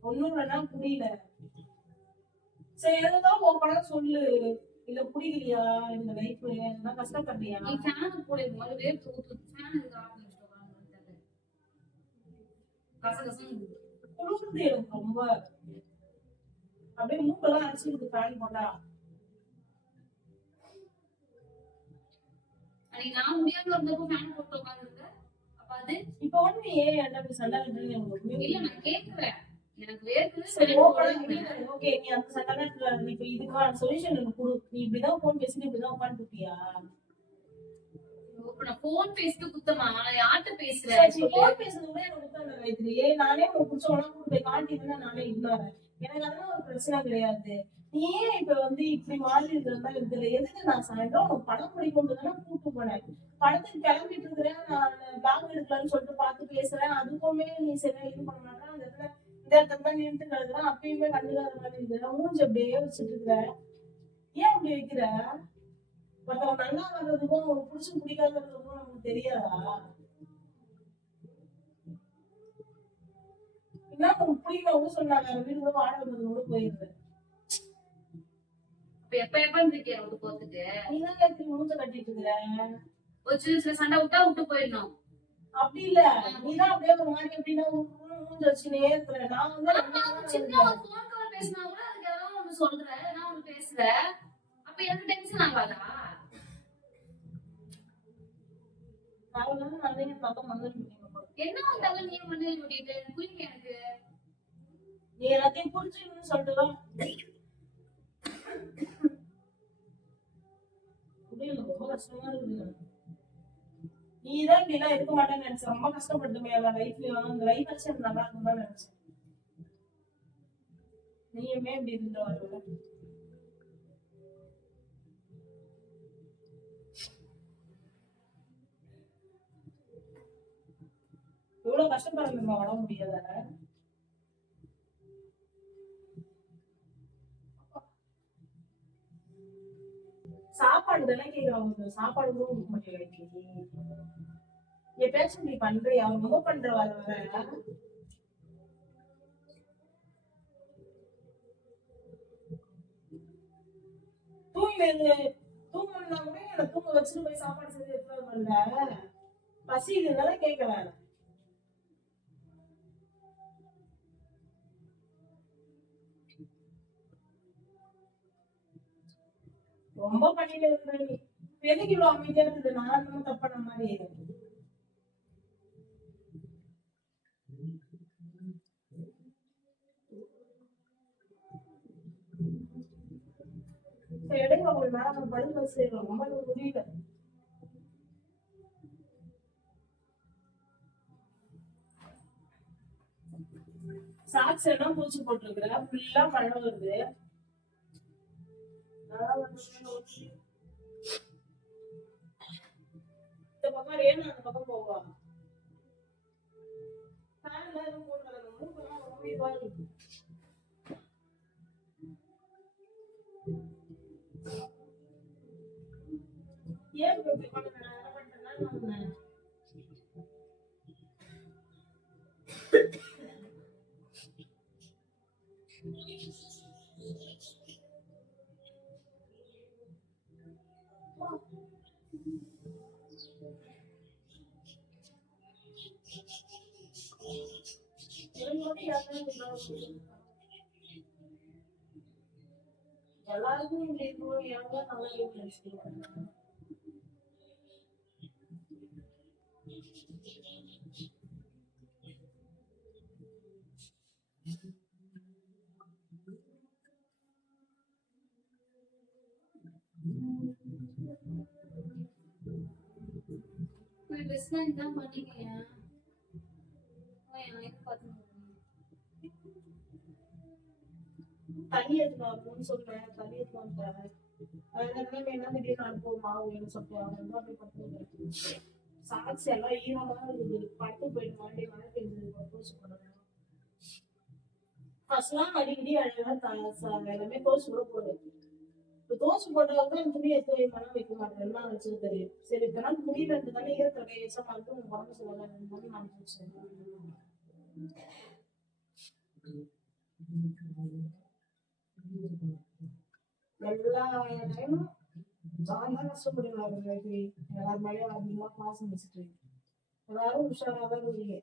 ஒண்ணும் இல்லைன்னா புரியல. சரி எதுதான் ஓப்பனா சொல்லு. இல்ல புரியலையா இந்த லைஃப் என்ன கஷ்டப்படுறியா? நீ ஃபேன் போடு. முதல்ல வேர் தூக்கு. ஃபேன் இருக்கு ஆஃப் பண்ணிட்டு உட்கார்ந்து. கசகசம் குளிருது எனக்கு ரொம்ப. அப்படியே மூக்கெல்லாம் அடிச்சுருக்கு ஃபேன் போட்டா. அன்னைக்கு நான் முடியாம இருந்தப்போ ஃபேன் போட்டு உட்காந்துருக்க. அப்ப அது இப்ப வந்து ஏன் என்ன இப்படி சண்டை கட்டுறீங்க உங்களுக்கு? இல்ல நான் கேக்குறேன், எனக்கு வேர்க்குது. சரி ஓகே நீ அந்த சண்டை கட்டுற இப்ப இதுக்கான சொல்யூஷன் எனக்கு கொடு. நீ இப்படிதான் போன் பேசிட்டு இப்படிதான் உட்காந்துருப்பியா? இப்ப நான் போன் பேசிட்டு குத்தமா, நான் யார்கிட்ட பேசுறேன் சரி சொல்லு. போன் பேசுறது கூட எனக்கு உட்காந்து வைத்திரியே. நானே உனக்கு பிடிச்சவனா கூட போய் காட்டினா நானே இல்லாறேன். எனக்கு அதெல்லாம் ஒரு பிரச்சனை கிடையாது. நீ ஏன் இப்ப வந்து இப்படி மாதிரி இருக்கிறதா இருக்குல்ல? எதுக்கு நான் சாயந்தரம் உனக்கு படம் பிடிக்கும் தானே கூட்டு போனேன். படத்துக்கு கிளம்பிட்டு இருக்கிறேன், நான் பேக் எடுக்கலாம்னு சொல்லிட்டு பார்த்து பேசுறேன். அதுக்குமே நீ சரியா இது பண்ண மாட்டேன். அந்த இடத்துல இந்த இடத்துல தான் நின்று கிடக்குறேன். அப்பயுமே கண்டுக்காத மாதிரி இருக்குது. மூஞ்சி அப்படியே வச்சுட்டு இருக்கிற. ஏன் அப்படி வைக்கிற? ஒருத்தவங்க நல்லா வர்றதுக்கும் ஒரு புடிச்சு பிடிக்காததுக்கும் நமக்கு தெரியாதா? என்ன உனக்கு பிடிக்கணும் சொன்னாங்க, வீடு வாடகை கூட போயிருந்தேன். எப்ப இருக்கேன் விட்டு போறதுக்கு? நீதான் எப்படி மூஞ்ச கட்டிட்டு இருக்கிற? ஒரு சின்ன சின்ன சண்டை விட்டா விட்டு போயிடணும். அப்படி இல்ல, நீதான் அப்படியே ஒரு மாதிரி எப்படின்னா மூஞ்ச வச்சுனே இருக்கிற. நான் வந்து சின்ன ஒரு போன் கால் பேசினா கூட அதுக்கு ஏதாவது ஒண்ணு சொல்றேன், நான் ஒண்ணு பேசுறேன். அப்ப எனக்கு டென்ஷன் ஆகாதா? என்ன வந்தாலும் நீ மண்ணில் முடிட்டு புரியுங்க எனக்கு. நீ எல்லாத்தையும் புரிஞ்சுக்கணும்னு சொல்லிட்டுதான் ரொம்ப கஷ்டமா இருக்கு. நீதான் இப்படி எல்லாம் இருக்க மாட்டேன்னு நினைச்சேன். ரொம்ப கஷ்டப்பட்டுமே லைஃப்லயும் அந்த லைஃப் வச்சு நல்லா இருக்கும்தான் நினைச்சேன். நீயுமே இப்படி இருந்துட்டு வருவ. இவ்வளவு கஷ்டப்படுறது நம்ம வர முடியாத. சாப்பாடு தானே கேக்குறவங்க, சாப்பாடு கூட கொடுக்க மாட்டேங்க. எப்பயாச்சும் நீ பண்றியா? ரொம்ப பண்ற வர வர தூங்கணும்னா கூட என்ன தூங்க வச்சுட்டு போய் சாப்பாடு செஞ்சு எடுத்துட்டு வரல. பசி இதுனால கேட்கல. ரொம்ப பண்ணிட்டு இருக்கிற நீ. எதுக்கு இவ்வளவு அமைதியா இருக்குது? நான் தப்பான மாதிரி எடுங்க. ஒரு நேரம் படுக்க வச்சு ரொம்ப முடியல. சாக்ஸ் எல்லாம் பூச்சி போட்டுருக்குற, ஃபுல்லா மழை வருது. இந்த பக்கம் ரேணு அந்த பக்கம் போவா. எதுவும் போட்டுறாங்க. ஏன் இப்படி பண்ண? எல்லாருக்கும் இப்படி இருக்கும். எவ்வளவு நல்லா நினைச்சுக்கிறேன். தான் பண்ணீங்க. தண்ணி எடுத்துன்னு சொல்றேன். தண்ணி எடுத்து என்ன திடீர்னு அனுப்புவோம் மாவு சொல்லிட்டு சாக்ஸ் எல்லாம் ஈரமா இருக்குது. பட்டு போயிட்டு மாட்டி மழை பெஞ்சது தோசு போடுறேன். ஃபர்ஸ்ட்லாம் அடிக்கடி எல்லாமே தோசை கூட போடுது. இப்ப தோசை போட்டாலும் துணி எடுத்து மனம் வைக்க மாட்டேன். எல்லாம் வச்சது தெரியும். சரி இதெல்லாம் முடியல தானே ஈரத்தை வச்சா மட்டும் உடம்பு சொல்லலாம் எல்லா டைமும் நான் தான் கஷ்டப்படுவாங்க. எல்லாரும் மேலேயும் அதிகமா பாசம் வச்சுட்டு எல்லாரும் உஷாராதான் இருக்கீங்க.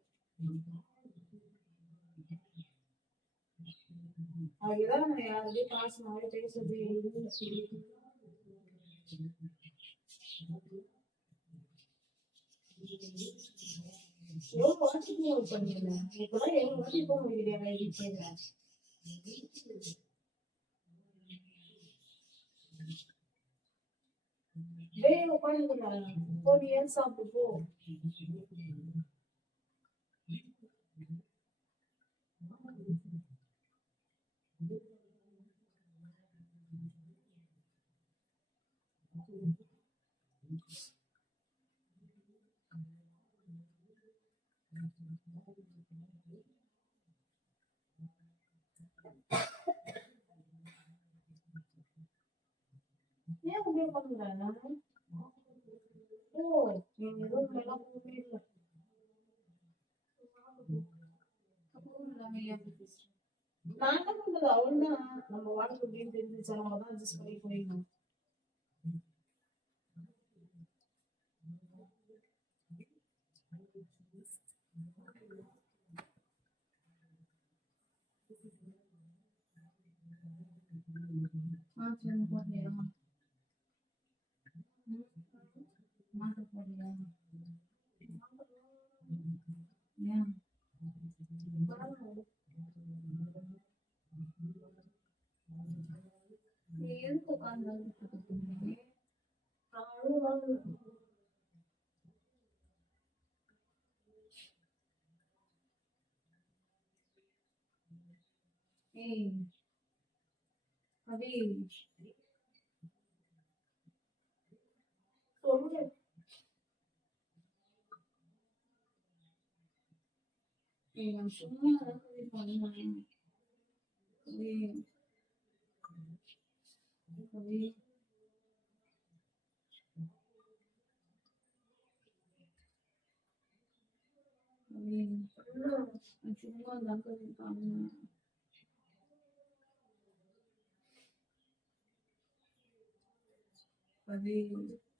அதுதான் நான் யாருடையும் பாசமாவே பேசுறது எதுவும் சொல்லி எவ்வளவு வாட்டி பண்ணல இப்பெல்லாம் எவ்வளவு வாட்டி போக முடியல உட்காந்து போய் ஏன் சாப்பிட்டு போ. ஏன் அப்படியே பண்ணுங்க? ஓ நீங்க எதுவும் எல்லாம் போகவே இல்லை. நான் என்ன பண்றது? அவள்தான் நம்ம வாழ்க்கை அப்படின்னு தெரிஞ்சிச்சு, அவங்க தான் அட்ஜஸ்ட் பண்ணி போயிடணும்.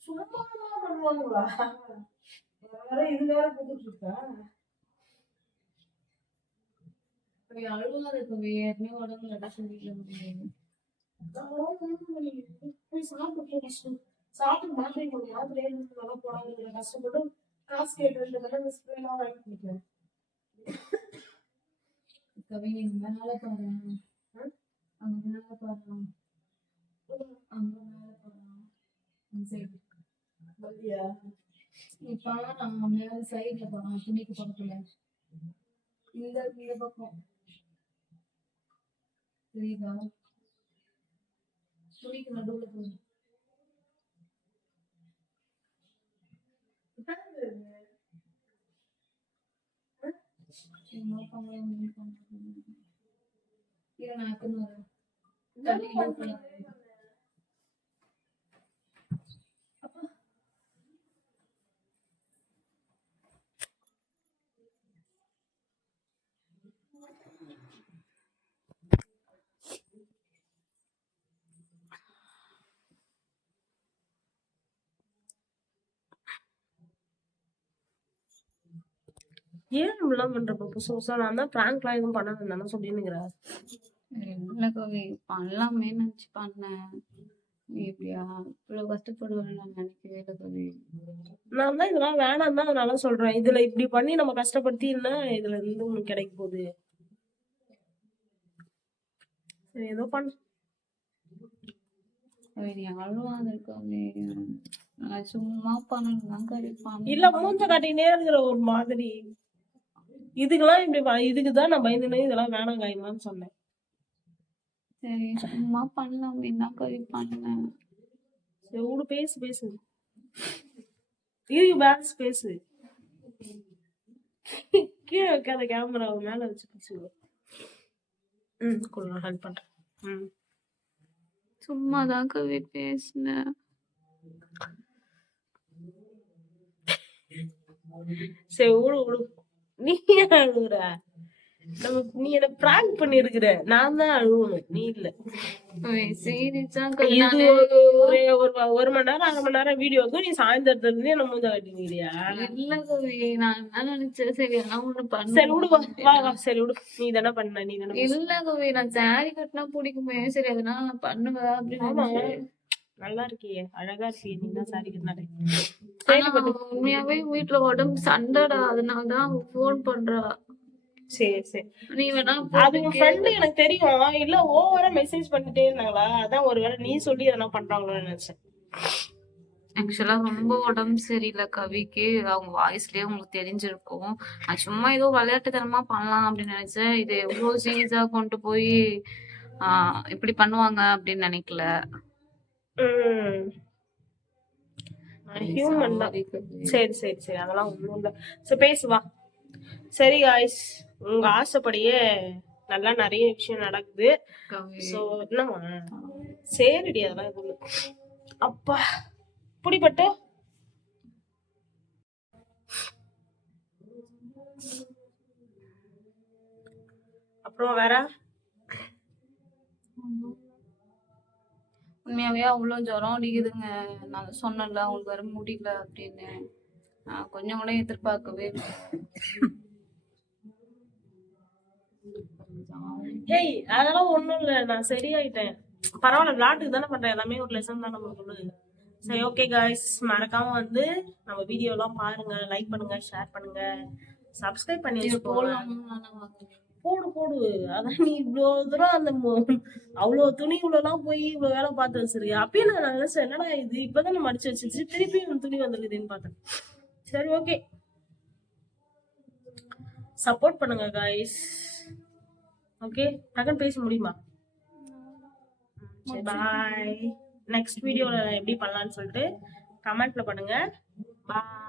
சும்மா பண்ணுவாங்களா? வேற இது வேற போட்டுட்டு இருக்கா? அழுவாத ஏற்கனவே உடம்புல போய் சாப்பிட்டு சாப்பிட்டு மாத்திரை மாத்திரையே நல்லா போடாம கஷ்டப்பட்டு காசு கேட்டு ஸ்ப்ரே எல்லாம் வாங்கி கொடுத்தேன். மேல பாரு, அங்க மேல பாரு, அங்க மேல பாரு. இப்ப நம்ம மேல சைட்ல போறோம், துணிக்கு பக்கத்துல இந்த பக்கம் தெரியுதா? துணிக்கு நடுவுல போகுது. ஏன் இப்படிலாம் பண்றப்ப புதுசு புதுசா நான் தான் பிராங்க்லாம் எதுவும் பண்ணாதுன்னு சொல்லினுங்கிறேன். இல்லை கவி, பண்ணலாமே நினச்சி பண்ணேன். எப்படியா இவ்வளோ கஷ்டப்படுவேன்னு நான் நினைக்கவே இல்லை கவி. நான் தான் இதெல்லாம் வேணாம் தான் அதனால சொல்றேன். இதுல இப்படி பண்ணி நம்ம கஷ்டப்படுத்தின்னா இதுல இருந்து உனக்கு கிடைக்க போகுது. சரி ஏதோ பண்ண நீ அழுவாத இருக்காவே. நான் சும்மா பண்ணணும் கவி. இல்ல மூஞ்ச காட்டினே இருக்கிற ஒரு மாதிரி. இதுக்கெல்லாம் இப்படி இதுக்குதான் நான் பயந்துனே இதெல்லாம் வேணாம் காயமான்னு சொன்னேன். சரி சும்மா பண்ணலாம் என்ன கவி பண்ணேன். எவ்வளவு பேசு பேசு இது பேலன்ஸ் பேசு. கீழே வைக்காத கேமரா மேல வச்சு பேசுவோம். கொடுங்க ஹெல்ப் பண்றேன். சும்மாதான் கவி பேசினேன். சரி விடு விடு. நீ அழுகுற? நீ என்ன பிராங்க் பண்ணிருக்கிற, நான் தான் அழுவணும், நீ இல்ல. இது ஒரு மணி நேரம் 1/2 மணி நேரம் வீடியோக்கு நீ சாயந்தரத்துல இருந்து என்ன மூஞ்ச கட்டினியா? இல்ல கவி, நான் என்ன நினைச்சேன், சரி எல்லாம் ஒண்ணு பண்ண. சரி விடு வா வா, சரி விடு. நீ தானே பண்ண, நீ தானே. இல்ல கவி, நான் சாரி கட்டினா பிடிக்குமே, சரி அதனால நான் பண்ணுவேன் அப்படின்னு. நல்லா இருக்கியே, அழகா இருக்கியே நீ தான் சாரி கட்டினாலே. ஆனா உண்மையாவே வீட்ல உடம்பு சண்டைடா, அதனாலதான் போன் பண்றா. சரி சரி. நீ வேணா அது போட்டு உன் கேளு. ஃப்ரெண்டு எனக்கு தெரியும். இல்ல ஓவரா மெசேஜ் பண்ணிட்டே இருந்தாங்களா, அதான் ஒருவேளை நீ சொல்லி எதனா பண்றாங்களோன்னு நினைச்சேன். ஆக்சுவலா ரொம்ப உடம்பு சரியில்லை கவிக்கு. அவங்க வாய்ஸ்லயே உங்களுக்கு தெரிஞ்சிருக்கும். நான் சும்மா ஏதோ விளையாட்டுத்தனமா பண்ணலாம் அப்படின்னு நினைச்சேன். இது எவ்வளவு சீரியஸா கொண்டு போய் இப்படி பண்ணுவாங்க அப்படின்னு நினைக்கல. ஹியூமன் தான். சரி சரி சரி, அதெல்லாம் ஒண்ணும் இல்ல. சரி பேசுவா. சரி காய்ஸ், உங்க ஆசைப்படியே நல்லா நிறைய விஷயம் நடக்குது. சோ என்னமா சரிடி, அதெல்லாம் எதுவும் இல்ல. அப்பா புடிப்பட்டு அப்புறம் வேற உண்மையாவே அவ்வளவு ஜுரம் அடிக்குதுங்க. நான் சொன்னேன்ல அவங்களுக்கு வர முடியல அப்படின்னு. நான் கொஞ்சம் கூட எதிர்பார்க்கவே இல்லை. ஏய் அதெல்லாம் ஒண்ணும் இல்ல, நான் சரியாயிட்டேன். பரவாயில்ல, விளையாட்டுக்கு தானே பண்றேன், எல்லாமே ஒரு லெசன் தான் நம்மளுக்கு. சரி ஓகே காய்ஸ், மறக்காம வந்து நம்ம வீடியோ எல்லாம் பாருங்க, லைக் பண்ணுங்க, ஷேர் பண்ணுங்க, சப்ஸ்கிரைப் பண்ணி வச்சுக்கோங்க. போடு போடு. அதான் நீ இவ்வளவு தூரம் அந்த அவ்வளவு துணி இவ்வளவுலாம் போய் இவ்வளவு வேலை பார்த்து வச்சிருக்கேன். அப்பயும் நான் நினைச்சேன் என்னடா இது இப்பதான் நான் மடிச்சு வச்சிருச்சு, திருப்பி துணி வந்துருக்குதுன்னு பார்த்தேன். சரி ஓகே, சப்போர்ட் பண்ணுங்க காய்ஸ். ஓகே, டக்குன்னு பேச முடியுமா? பாய். நெக்ஸ்ட் வீடியோல எப்படி பண்ணலாம்னு சொல்லிட்டு கமெண்ட்ல பண்ணுங்க. பாய்.